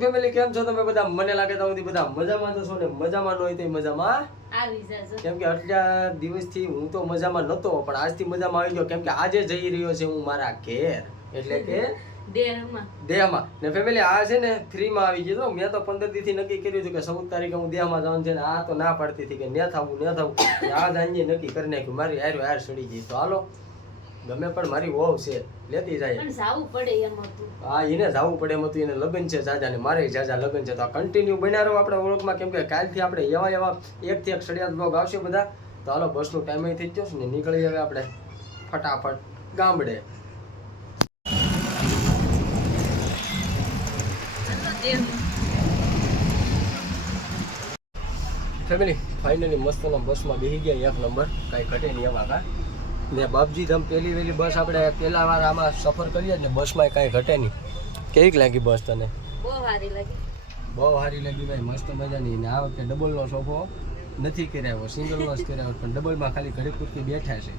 Family કેમ છો તમે બધા? મને લાગે તો બધા મજામાં તો છો ને, મજામાં ન હોય તો મજામાં આવી જાજો. કેમ કે આટલા દિવસથી હું તો મજામાં નહોતો, પણ આજથી મજામાં આવી ગયો. કેમ કે આજે જઈ રહ્યો છે હું મારા ઘેર, એટલે કે દેહમાં. ને ફેમિલી આ છે ને 3 માં આવી ગયો. મેં તો 15 દી થી નક્કી કર્યું હતું કે 14 તારીખે હું દેહમાં જવાનું છે, ને આ તો ના પાડતી હતી કે ન થવું. આજ આજે નક્કી કરી નાખ્યું, મારી હાર સડી ગઈ. તો હાલો ગમે પણ મારી વહુ છે, લેતી જાય. પણ જાવું પડે એમ હતું. હા, એને જાવું પડે એમ હતું. એને લગ્ન છે જાજા, ને મારે જાજા લગ્ન છે. તો આ કન્ટિન્યુ બન્યા રહો આપણે વ્લોગમાં. કેમ કે કાલથી આપણે એવા એકથી એક સડિયાત બ્લોગ આવશે બધા. તો હાલો બસનો ટાઈમ થઈ ગયો છે ને, નીકળી હવે આપણે ફટાફટ ગામડે. ફેમિલી ફાઇનલી મસ્તનો બસમાં બેસી ગયા, એક નંબર, કાંઈ ઘટે નહીં એવા કા. ને બાપજી તમે પહેલી વહેલી બસ આપણે પહેલા વાર આમાં સફર કરીએ ને, બસમાં કાંઈ ઘટે નહીં. કેવીક લાગી બસ તને? બહુ સારી લાગી. બહુ સારી લાગી ભાઈ, મસ્ત મજાની. ને આ વખતે ડબલનો સોફો નથી કરાવ્યો, સિંગલનો જ કરાવ્યો, પણ ડબલમાં ખાલી ઘડી પૂરતી બેઠા છે.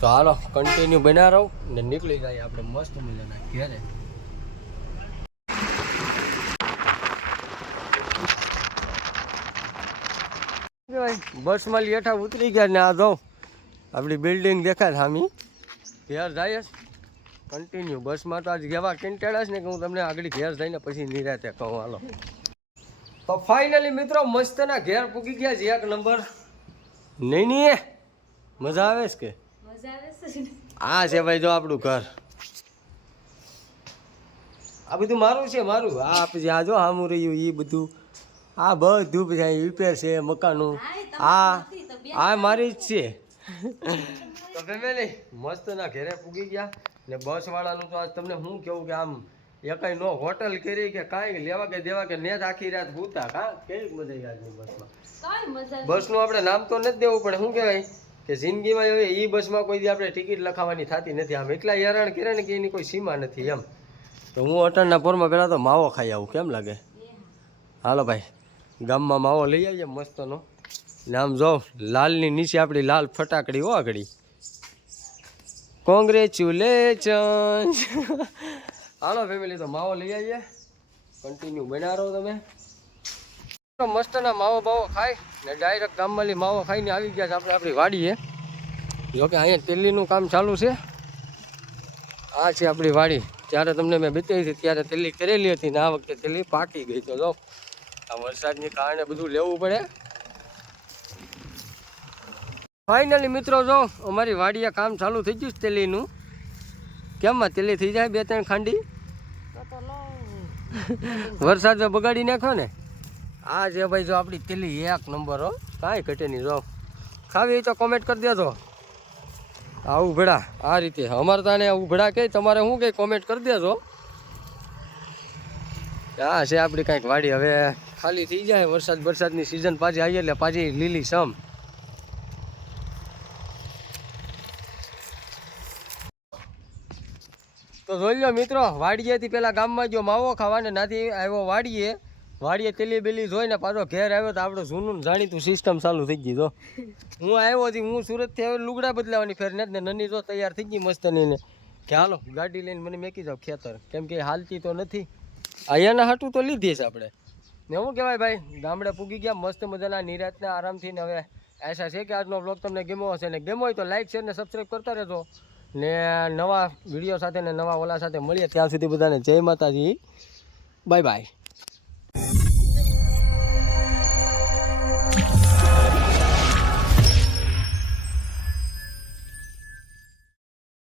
તો હાલો કન્ટિન્યુ બના રહો ને નીકળી જાય આપણે મસ્ત મજાના ઘેરે. બસમાં લેઠા ઉતરી ગયા ને આ જો આપણી બિલ્ડિંગ દેખાય સામી. ઘેર જાય કન્ટિન્યુ બસમાં. તો આજ કેવા કંટાળ્યા છે ને કે હું તમને આગળ ઘેર જઈને પછી નિરાતે કહું. હાલો તો ફાઇનલી મિત્રો મસ્તના ઘેર પૂગી ગયા છે, એક નંબર. નહીં મજા આવે છે કે? મજા આવે છે. આ છે ભાઈ જો આપણું ઘર. આ બધું મારું છે, મારું. આ પછી આ જો હામું રહ્યું એ બધું, આ બધું પછી રિપેર છે મકાનનું. આ મારી જ છે. તો ફેમિલી મસ્તના ઘેરે પૂગી ગયા. ને બસ વાળાનું તો આજ તમને શું કેવું કે આમ એકાઈ નો હોટલ કરી કે કાંઈ લેવા કે દેવા કે નેટ આખી રાત ભૂતા. કા કેવી મજા આવી આજની બસમાં. બસનું આપણે નામ તો નથી દેવું, પણ શું કહેવાય કે જિંદગીમાં હવે એ બસમાં કોઈ દી આપણે ટિકિટ લખાવવાની થતી નથી. આમ એટલા હેરાન કરે ને કે એની કોઈ સીમા નથી એમ. તો હું અટણના પોરમાં પહેલાં તો માવો ખાઈ આવું, કેમ લાગે? હાલો ભાઈ ગામમાં માવો લઈ આવીએ મસ્તનો. ને આમ જો લાલની નીચે આપણી લાલ ફટાકડી હો આગળી. કોંગ્રેચ્યુલેશન. હાલો ફેમિલી તો માવો લઈ આવીએ, કન્ટિન્યુ બના રહો તમે. મસ્તના માવો બાવો ખાઈ ને ડાયરેક્ટ ગામમાંથી માવો ખાઈને આવી ગયા છે આપણે આપણી વાડીએ. જોકે અહીંયા તેલીનું કામ ચાલુ છે. આ છે આપણી વાડી. ત્યારે તમને મેં બતાવી હતી ત્યારે તેલી કરેલી હતી, ને આ વખતે તેલી પાકી ગઈ. તો જો આ વરસાદને કારણે બધું લેવું પડે. ફાઇનલી મિત્રો જો અમારી વાડીએ કામ ચાલુ થઈ ગયું છે તેલીનું. કેમમાં તેલી થઈ જાય 2-3 ખાંડી? વરસાદમાં બગાડી નાખ્યો ને. આ છે ભાઈ જો આપણી તેલી એક નંબર હો, કાંઈ ઘટે નહીં. જો ખાવી તો કોમેન્ટ કરી દેજો. આ ઉભડા આ રીતે અમારે તાને ઉભડા કહે, તમારે શું કહે કોમેન્ટ કરી દેજો. આ છે આપણી કાંઈક વાડી. હવે ખાલી થઈ જાય વરસાદની સિઝન પાછી આવી એટલે પાછી લીલી સમ. તો જોઈ લો મિત્રો, વાડીએથી પેલા ગામમાં ગયો માવો ખાવાને, નાથી આવ્યો વાડીએ તેલી બેલી જોઈને પાછો ઘેર આવ્યો. તો આપણું જૂનું જાણીતું સિસ્ટમ ચાલુ થઈ ગઈ. જો હું આવ્યો હતી, હું સુરતથી આવ્યો લુગડા બદલાવાની ફેર ને નની જો તૈયાર થઈ ગઈ મસ્ત ને કે હાલો ગાડી લઈને મને મેકી જાવ ખેતર, કેમ કે હાલતી તો નથી. અહીંયાના હાટું તો લીધી છે આપણે. ને શું કહેવાય ભાઈ, ગામડે પૂગી ગયા મસ્ત મજાના નિરાતના આરામથી. ને હવે આશા છે કે આજનો બ્લોગ તમને ગમ્યો હશે, ને ગમ્યો હોય તો લાઈક શેર ને સબસ્ક્રાઈબ કરતા રહેજો. ને નવા વિડીયો સાથે ને નવા ઓલા સાથે મળીએ. ત્યાં સુધી બધાને જય માતાજી, બાય બાય.